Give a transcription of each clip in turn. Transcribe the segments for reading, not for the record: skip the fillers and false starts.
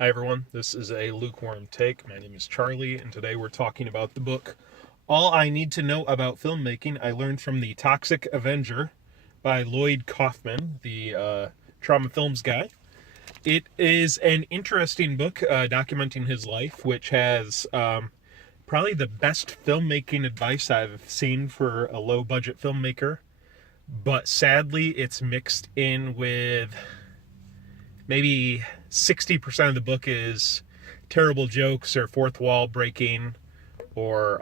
Hi everyone, this is a lukewarm take. My name is Charlie, and today we're talking about the book All I Need to Know About Filmmaking I Learned from the Toxic Avenger by Lloyd Kaufman, the Troma Films guy. It is an interesting book documenting his life, which has probably the best filmmaking advice I've seen for a low-budget filmmaker, but sadly it's mixed in with maybe 60% of the book is terrible jokes or fourth wall breaking or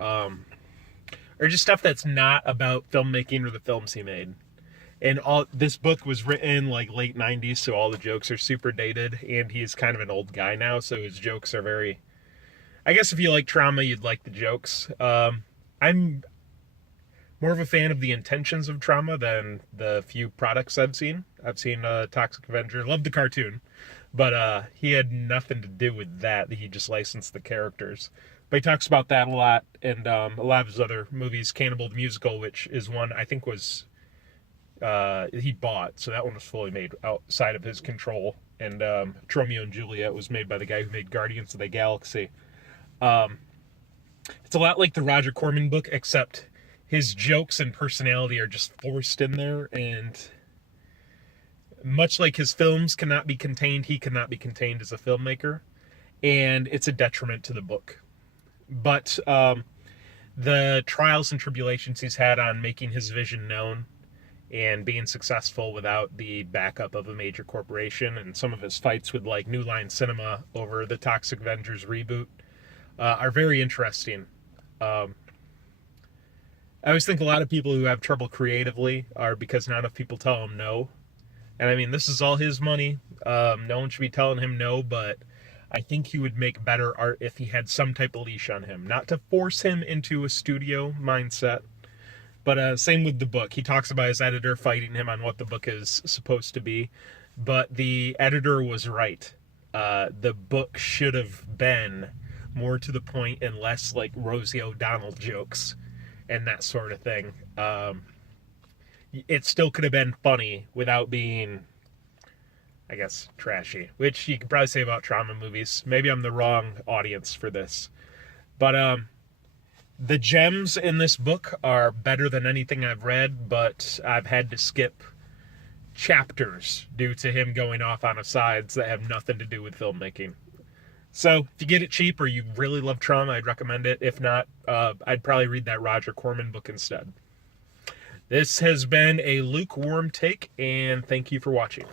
just stuff that's not about filmmaking or the films he made. And all this book was written like late 90s, so all the jokes are super dated, and he's kind of an old guy now, so his jokes are very, I guess if you like Troma, you'd like the jokes. I'm more of a fan of the intentions of Troma than the few products I've seen. I've seen Toxic Avenger, loved the cartoon, but he had nothing to do with that. He just licensed the characters. But he talks about that a lot, and a lot of his other movies, Cannibal the Musical, which is one I think was he bought, so that one was fully made outside of his control. And Romeo and Juliet was made by the guy who made Guardians of the Galaxy. It's a lot like the Roger Corman book, except his jokes and personality are just forced in there, and much like his films cannot be contained, he cannot be contained as a filmmaker, and it's a detriment to the book. But the trials and tribulations he's had on making his vision known and being successful without the backup of a major corporation, and some of his fights with like New Line Cinema over the Toxic Avengers reboot are very interesting. I always think a lot of people who have trouble creatively are because not enough people tell them no. And I mean, this is all his money. No one should be telling him no, but I think he would make better art if he had some type of leash on him. Not to force him into a studio mindset, but same with the book. He talks about his editor fighting him on what the book is supposed to be, but the editor was right. The book should have been more to the point and less like Rosie O'Donnell jokes and that sort of thing. It still could have been funny without being, I guess, trashy, which you could probably say about Troma movies. Maybe I'm the wrong audience for this. But the gems in this book are better than anything I've read, but I've had to skip chapters due to him going off on asides that have nothing to do with filmmaking. So if you get it cheap or you really love Troma, I'd recommend it. If not, I'd probably read that Roger Corman book instead. This has been a lukewarm take, and thank you for watching.